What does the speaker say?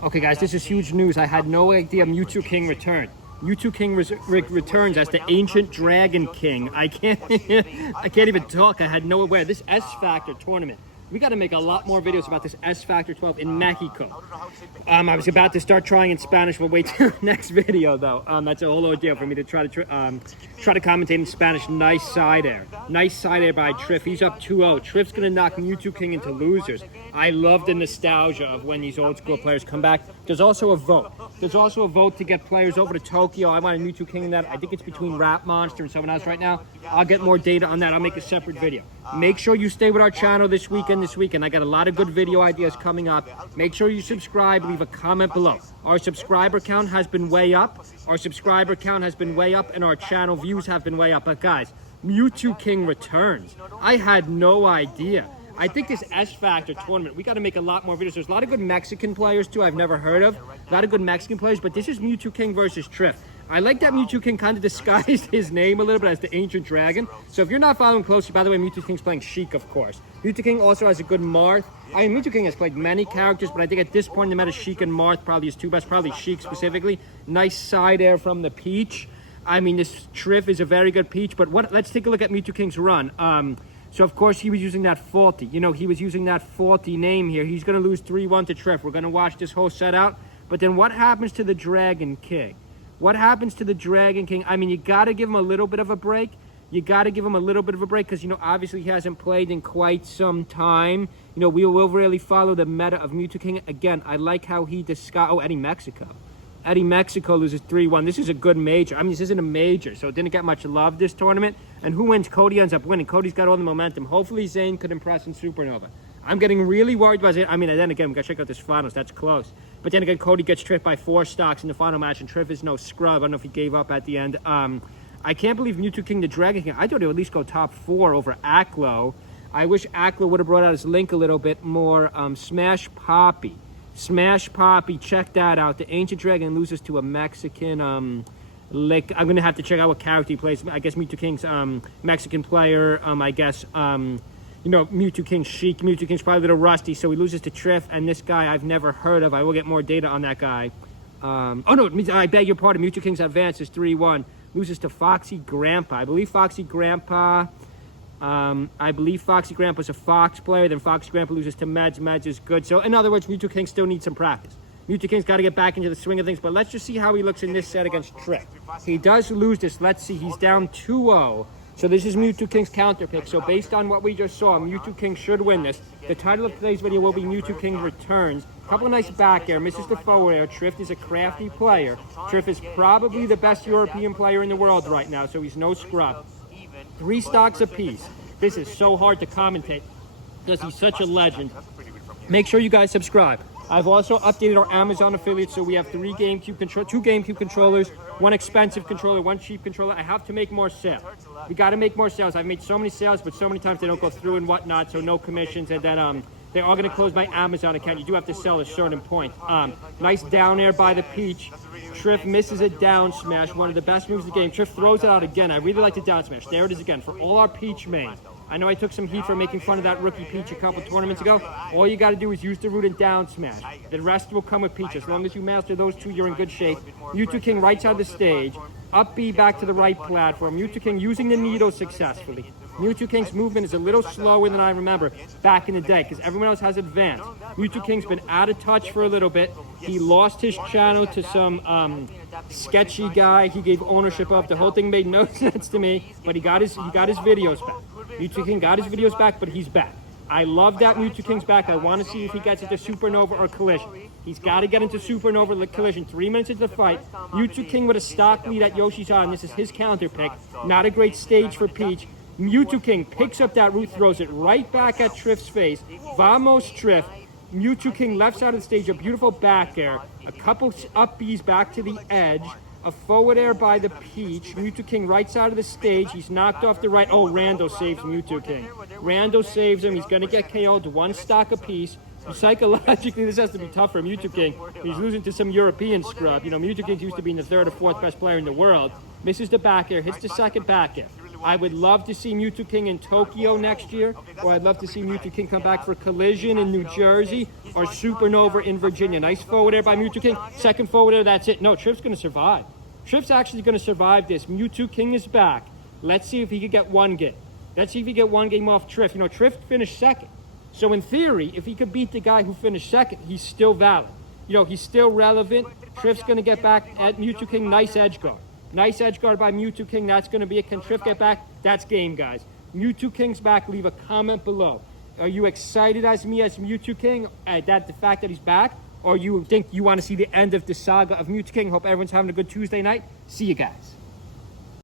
Okay, guys, this is huge news. I had no idea Mew2King returned. Mewtwo King returns as the ancient Dragon King. I can't even talk. I had no idea. This S Factor tournament. We got to make a lot more videos about this S Factor 12 in Mexico. I was about to start trying in Spanish. We'll wait till next video, though. That's a whole ordeal for me to try to commentate in Spanish. Nice side air. Nice side air by Triff. He's up 2-0. Triff's going to knock Mewtwo King into losers. I love the nostalgia of when these old school players come back. There's also a vote. There's also a vote to get players over to Tokyo. I want a Mewtwo King in that. I think it's between Rap Monster and someone else right now. I'll get more data on that. I'll make a separate video. Make sure you stay with our channel this weekend. I got a lot of good video ideas coming up. Make sure you subscribe. Leave a comment below. Our subscriber count has been way up. And our channel views have been way up. But guys, Mewtwo King returns. I had no idea. I think this S Factor tournament, we got to make a lot more videos. There's a lot of good Mexican players, too, I've never heard of. A lot of good Mexican players, but this is Mewtwo King versus Triff. I like that Mewtwo King kind of disguised his name a little bit as the Ancient Dragon. So if you're not following closely, by the way, Mewtwo King's playing Sheik, of course. Mewtwo King also has a good Marth. I mean, Mewtwo King has played many characters, but I think at this point, the meta Sheik and Marth probably his two best, probably Sheik specifically. Nice side air from the Peach. I mean, this Triff is a very good Peach, but let's take a look at Mewtwo King's run. So, of course, he was using that faulty. He was using that faulty name here. He's going to lose 3-1 to Triff. We're going to watch this whole set out. But then what happens to the Dragon King? I mean, you got to give him a little bit of a break. Because, obviously he hasn't played in quite some time. We will really follow the meta of Mewtwo King. Again, I like how he disguised... Oh, Eddie Mexico loses 3-1. This is a good major. I mean, this isn't a major, so it didn't get much love this tournament. And who wins? Cody ends up winning. Cody's got all the momentum. Hopefully Zane could impress in Supernova. I'm getting really worried about it. I mean, then again, we got to check out this finals. That's close. But then again, Cody gets Triff by 4 stocks in the final match, and Triff is no scrub. I don't know if he gave up at the end. I can't believe Mewtwo King, the Dragon King. I thought he would at least go top 4 over Aklo. I wish Aklo would have brought out his Link a little bit more. Smash Poppy, check that out. The Ancient Dragon loses to a Mexican lick. I'm gonna have to check out what character he plays. I guess Mewtwo King's Mexican player. Mewtwo King Sheik. Mewtwo King's probably a little rusty, so he loses to Triff. And this guy I've never heard of. I will get more data on that guy. Oh no, I beg your pardon. Mewtwo King's advance is 3-1. Loses to Foxy Grandpa. I believe Foxy Grandpa's a Fox player. Then Foxy Grandpa loses to Meds. Meds is good. So, in other words, Mewtwo King still needs some practice. Mewtwo King's got to get back into the swing of things. But let's just see how he looks in this set against Triff. He does lose this. Let's see. He's down 2-0. So this is Mewtwo King's counter pick. So based on what we just saw, Mewtwo King should win this. The title of today's video will be Mewtwo King returns. Couple of nice back air, misses the forward air. Triff is a crafty player. Triff is probably the best European player in the world right now, so he's no scrub. 3 stocks apiece. This is so hard to commentate because he's such a legend. Make sure you guys subscribe. I've also updated our Amazon affiliates, so we have 2 GameCube controllers, 1 expensive controller, 1 cheap controller. I have to make more sales. We got to make more sales. I've made so many sales, but so many times they don't go through and whatnot, so no commissions, and then they're all going to close my Amazon account. You do have to sell at a certain point. Nice down air by the Peach. Triff misses a down smash, one of the best moves of the game. Triff throws it out again. I really like the down smash. There it is again for all our Peach mains. I know I took some heat for making fun of that rookie Peach a couple tournaments ago. All you got to do is use the root and down smash. The rest will come with Peach. As long as you master those 2, you're in good shape. Mewtwo King right side of the stage. Up B back to the right platform. Mewtwo King using the needle successfully. Mewtwo King's movement is a little slower than I remember back in the day because everyone else has advanced. Mewtwo King's been out of touch for a little bit. He lost his channel to some sketchy guy he gave ownership of. The whole thing made no sense to me, but he got his videos back. Mewtwo King got his videos back, but he's back. I love that Mewtwo King's back. I want to see if he gets into Supernova or Collision. He's got to get into Supernova or Collision. 3 minutes into the fight. Mewtwo King with a stock lead at Yoshi's Island. This is his counter pick. Not a great stage for Peach. Mewtwo King picks up that root, throws it right back at Triff's face. Vamos Triff. Mewtwo King left side of the stage, a beautiful back air. A couple up Bs back to the edge. A forward air by the Peach. Mewtwo King right side of the stage. He's knocked off the right. Oh, Rando saves Mewtwo King. Rando saves him. He's going to get KO'd 1 stock apiece. Psychologically, this has to be tough for Mewtwo King. He's losing to some European scrub. Mewtwo King used to be the 3rd or 4th best player in the world. Misses the back air, hits the second back air. I would love to see Mew2King in Tokyo next year, or I'd love to see Mew2King come back for Collision in New Jersey, or Supernova in Virginia. Nice forward there by Mew2King. Second forward there, that's it. No, Triff's going to survive. Triff's actually going to survive this. Mew2King is back. Let's see if he can get one game. Let's see if he can get one game off Triff. You know, Triff finished second. So in theory, if he could beat the guy who finished second, he's still valid. You know, he's still relevant. Triff's going to get back at Mew2King. Nice edge guard. Nice edge guard by Mew2King. That's going to be it. Can Triff get back? That's game, guys. Mew2King's back. Leave a comment below. Are you excited as me as Mew2King at the fact that he's back? Or you think you want to see the end of the saga of Mew2King? Hope everyone's having a good Tuesday night. See you guys.